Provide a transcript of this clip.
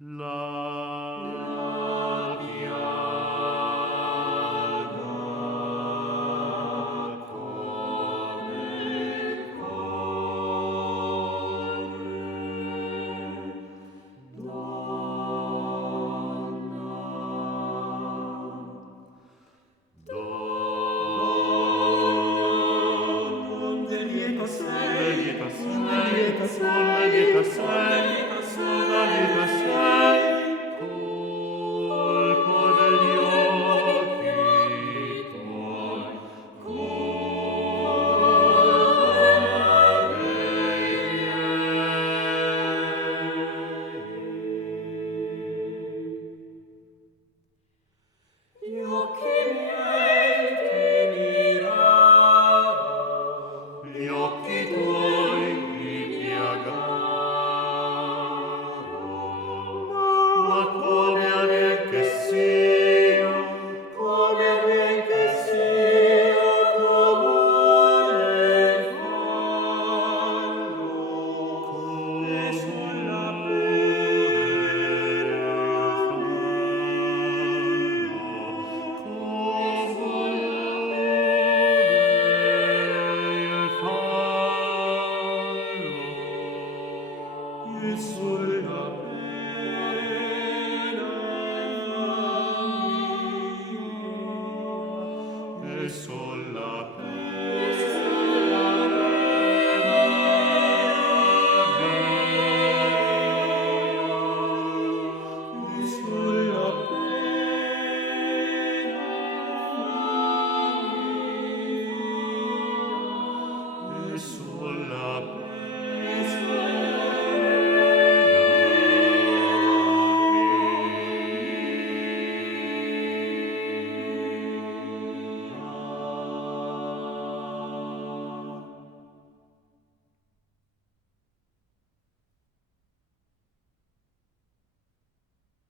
La piaga come il cuore, donna, onde lieta sei, onde lieta sei, colpo degli occhi tuoi, colpa dei miei. Gli occhi miei ti mirarono, gli occhi tuoi mi piagarono, ma come avvien che sia, come avvien che sia comune il fallo, e sulla e sulla